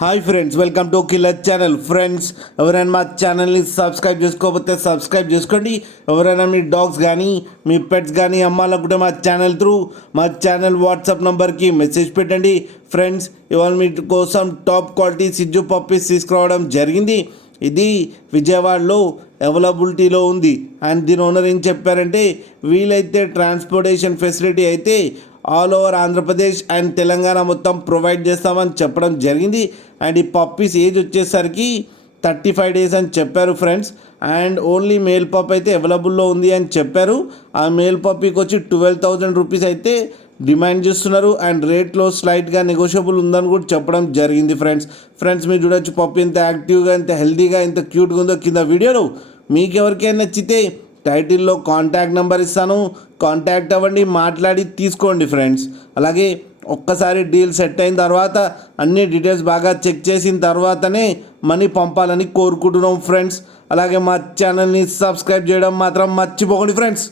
Hi friends, welcome to killer channel. Friends, ఎవరైనా మా ఛానల్ని సబ్స్క్రైబ్ చేసుకోకపోతే సబ్స్క్రైబ్ చేసుకోండి. ఎవరైనా మీ డాగ్స్ కానీ మీ పెట్స్ కానీ అమ్మాలనుకుంటే మా ఛానల్ వాట్సాప్ నెంబర్కి మెసేజ్ పెట్టండి. ఫ్రెండ్స్, ఇవాళ మీ కోసం టాప్ క్వాలిటీ సిజ్జు పప్పీస్ తీసుకురావడం జరిగింది. ఇది విజయవాడలో అవైలబిలిటీలో ఉంది. అండ్ దీని ఓనర్ ఏం చెప్పారంటే, వీలైతే ట్రాన్స్పోర్టేషన్ ఫెసిలిటీ అయితే all over Andhra Pradesh and Telangana మొత్తం ప్రొవైడ్ చేస్తామని చెప్పడం జరిగింది. అండ్ ఈ పప్పీస్ ఏజ్ వచ్చేసరికి 35 days అని చెప్పారు ఫ్రెండ్స్. అండ్ ఓన్లీ మేల్ పప్ అయితే అవైలబుల్లో ఉంది అని చెప్పారు. ఆ మేల్ పప్పీకి వచ్చి 12,000 రూపీస్ అయితే డిమాండ్ చేస్తున్నారు. అండ్ రేట్లో స్లైట్గా నెగోషియబుల్ ఉందని కూడా చెప్పడం జరిగింది. ఫ్రెండ్స్ మీరు చూడొచ్చు పప్పీ ఎంత యాక్టివ్గా, ఎంత హెల్తీగా, ఎంత క్యూట్గా ఉందో కింద వీడియోలో. మీకు ఎవరికైనా నచ్చితే టైటిల్లో కాంటాక్ట్ నెంబర్ ఇస్తాను, కాంటాక్ట్ అవ్వండి, మాట్లాడి తీసుకోండి ఫ్రెండ్స్. అలాగే ఒక్కసారి డీల్ సెట్ అయిన తర్వాత అన్ని డీటెయిల్స్ బాగా చెక్ చేసిన తర్వాతనే మనీ పంపాలని కోరుకుంటున్నాం ఫ్రెండ్స్. అలాగే మా ఛానల్ని సబ్స్క్రైబ్ చేయడం మాత్రం మర్చిపోకండి ఫ్రెండ్స్.